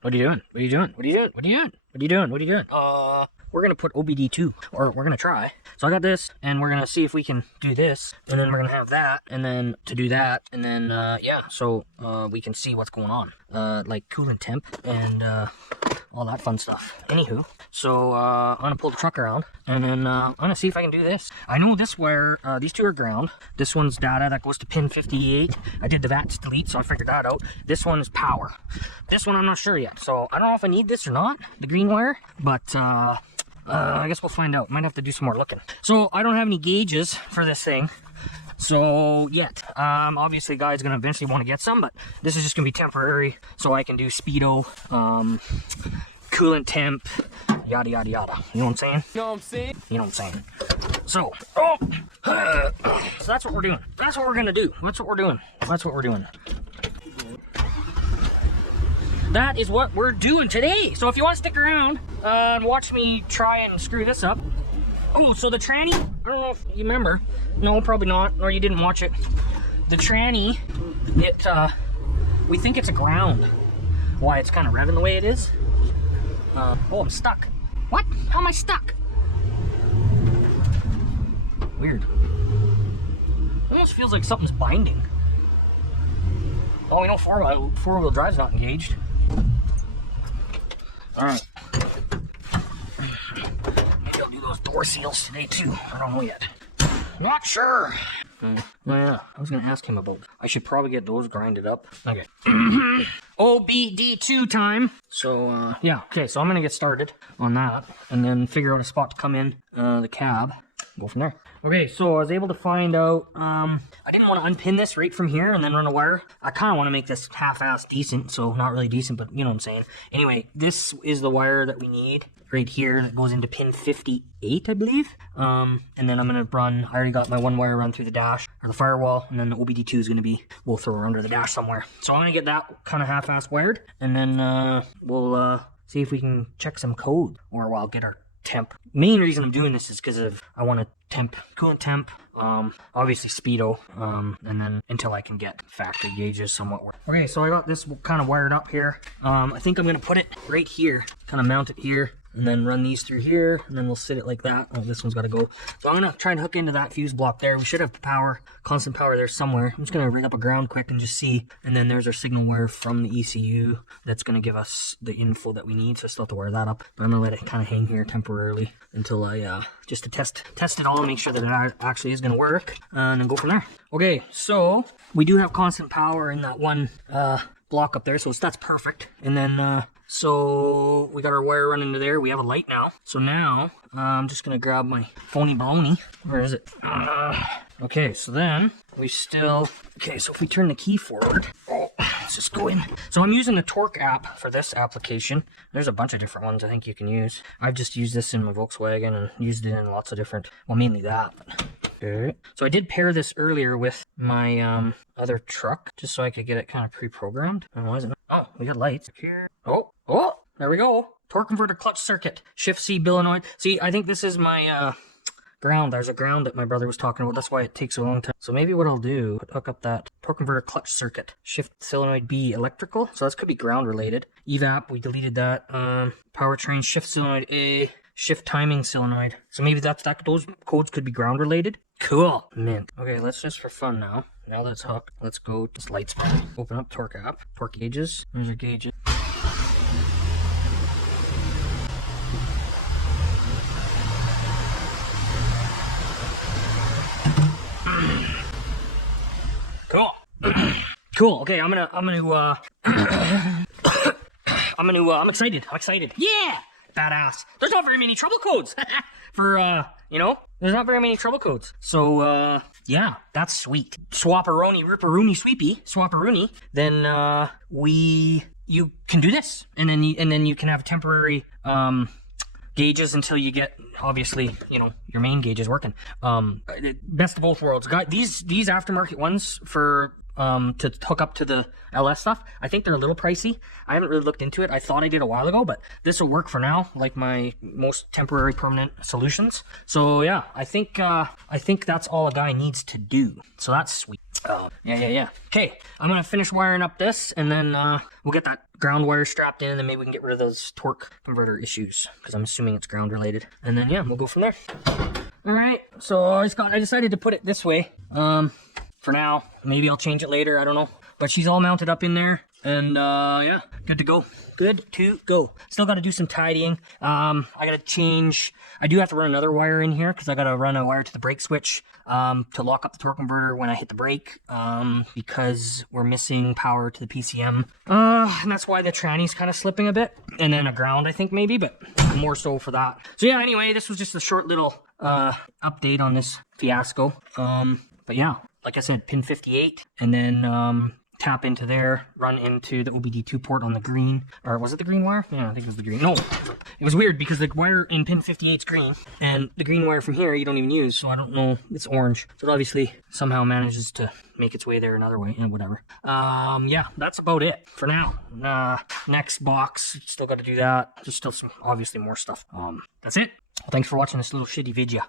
What are you doing? What are you doing? What are you doing? What are you doing? What are you doing? What are you doing? We're gonna put OBD2, or we're gonna try. So I got this, and we're gonna see if we can do this, and then we're gonna have that, and then to do that, and then yeah, so we can see what's going on, like coolant temp and all that fun stuff. Anywho, so I'm gonna pull the truck around, and then I'm gonna see if I can do this. I know this wire, these two are ground. This one's data that goes to pin 58. I did the VATS delete, so I figured that out. This one is power. This one I'm not sure yet, so I don't know if I need this or not, the green wire, but I guess we'll find out. Might have to do some more looking. So I don't have any gauges for this thing, so yet. Obviously, guys, gonna eventually want to get some, but this is just gonna be temporary, so I can do speedo, coolant temp, yada yada yada. You know what I'm saying? You know what I'm saying? You know what I'm saying? So, so that's what we're doing. That's what we're gonna do. That's what we're doing. That's what we're doing. That is what we're doing today. So if you want to stick around and watch me try and screw this up. Oh, so the tranny, I don't know if you remember. No, probably not, or you didn't watch it. The tranny, we think it's a ground. Why it's kind of revving the way it is. Oh, I'm stuck. What? How am I stuck? Weird. It almost feels like something's binding. Oh, we know four-wheel drive's not engaged. Alright. Maybe I'll do those door seals today too. I don't know yet. Not sure. Yeah, I was gonna ask him about. I should probably get those grinded up. Okay. OBD2 time. So yeah, okay, so I'm gonna get started on that and then figure out a spot to come in the cab. Go from there. Okay, so I was able to find out, I didn't want to unpin this right from here and then run a wire. I kind of want to make this half-ass decent, so not really decent, but you know what I'm saying. Anyway, this is the wire that we need right here that goes into pin 58, I believe. And then I'm going to run, I already got my one wire run through the dash, or the firewall, and then the OBD2 is going to be, we'll throw her under the dash somewhere. So I'm going to get that kind of half-ass wired, and then we'll see if we can check some code, or I'll get our temp. Main reason I'm doing this is because of I want to temp, coolant temp, obviously speedo, and then until I can get factory gauges somewhat. Okay, so I got this kind of wired up here. I think I'm gonna put it right here, kind of mount it here, and then run these through here, and then we'll sit it like that. Oh, this one's got to go. So I'm gonna try and hook into that fuse block there. We should have power, constant power there somewhere. I'm just gonna rig up a ground quick and just see. And then there's our signal wire from the ECU that's gonna give us the info that we need. So I still have to wire that up, but I'm gonna let it kind of hang here temporarily until I just to test it all and make sure that it actually is gonna work, and then go from there. Okay, so we do have constant power in that one block up there, so that's perfect. And then so we got our wire running into there. We have a light now. So now I'm just gonna grab my phony baloney. Where is it? Okay, so then we still, okay, so if we turn the key forward, let's just go in. So I'm using the Torque app for this application. There's a bunch of different ones I think you can use. I've just used this in my Volkswagen and used it in lots of different, well, mainly that. But. Okay. So I did pair this earlier with my other truck, just so I could get it kind of pre-programmed. And why is it not? Oh, we got lights here. Oh, there we go. Torque converter clutch circuit. Shift C solenoid. See, I think this is my ground. There's a ground that my brother was talking about. That's why it takes a long time. So maybe what I'll do, hook up that torque converter clutch circuit. Shift solenoid B electrical. So this could be ground related. Evap, we deleted that. Powertrain, shift solenoid A. Shift timing solenoid. So maybe those codes could be ground related. Cool. Mint. Okay, let's just for fun now. Now that's hooked. Let's go to light spot. Open up Torque app. Torque gauges. There's our gauges. Cool. Cool. Okay, I'm excited. I'm excited. Yeah! Badass. There's not very many trouble codes for, you know, there's not very many trouble codes. So, yeah, that's sweet. Swap-a-roni, rip-a-rooney, sweepy, swap-a-rooney. Then, you can do this. And then you can have temporary, gauges until you get, obviously, you know, your main gauge is working. Best of both worlds. These aftermarket ones for to hook up to the LS stuff, I think they're a little pricey. I haven't really looked into it. I thought I did a while ago, but this will work for now, like my most temporary permanent solutions. So yeah, I think that's all a guy needs to do. So that's sweet. Yeah. Okay, I'm gonna finish wiring up this, and then we'll get that ground wire strapped in, and then maybe we can get rid of those torque converter issues, because I'm assuming it's ground related. And then yeah, we'll go from there. All right, so I decided to put it this way. For now, maybe I'll change it later. I don't know. But she's all mounted up in there, and yeah, good to go. Good to go. Still got to do some tidying. I got to change. I do have to run another wire in here because I got to run a wire to the brake switch to lock up the torque converter when I hit the brake, because we're missing power to the PCM. And that's why the tranny's kind of slipping a bit. And then a ground, I think, maybe, but more so for that. So yeah, anyway, this was just a short little update on this fiasco. But yeah, like I said, pin 58, and then tap into there, run into the OBD2 port on the green, or was it the green wire? Yeah, I think it was the green. No, it was weird because the wire in pin 58 is green, and the green wire from here you don't even use, so I don't know, it's orange. So it obviously somehow manages to make its way there another way, and whatever. Yeah, that's about it for now. Next box, still got to do that. There's still some, obviously more stuff. That's it. Well, thanks for watching this little shitty video.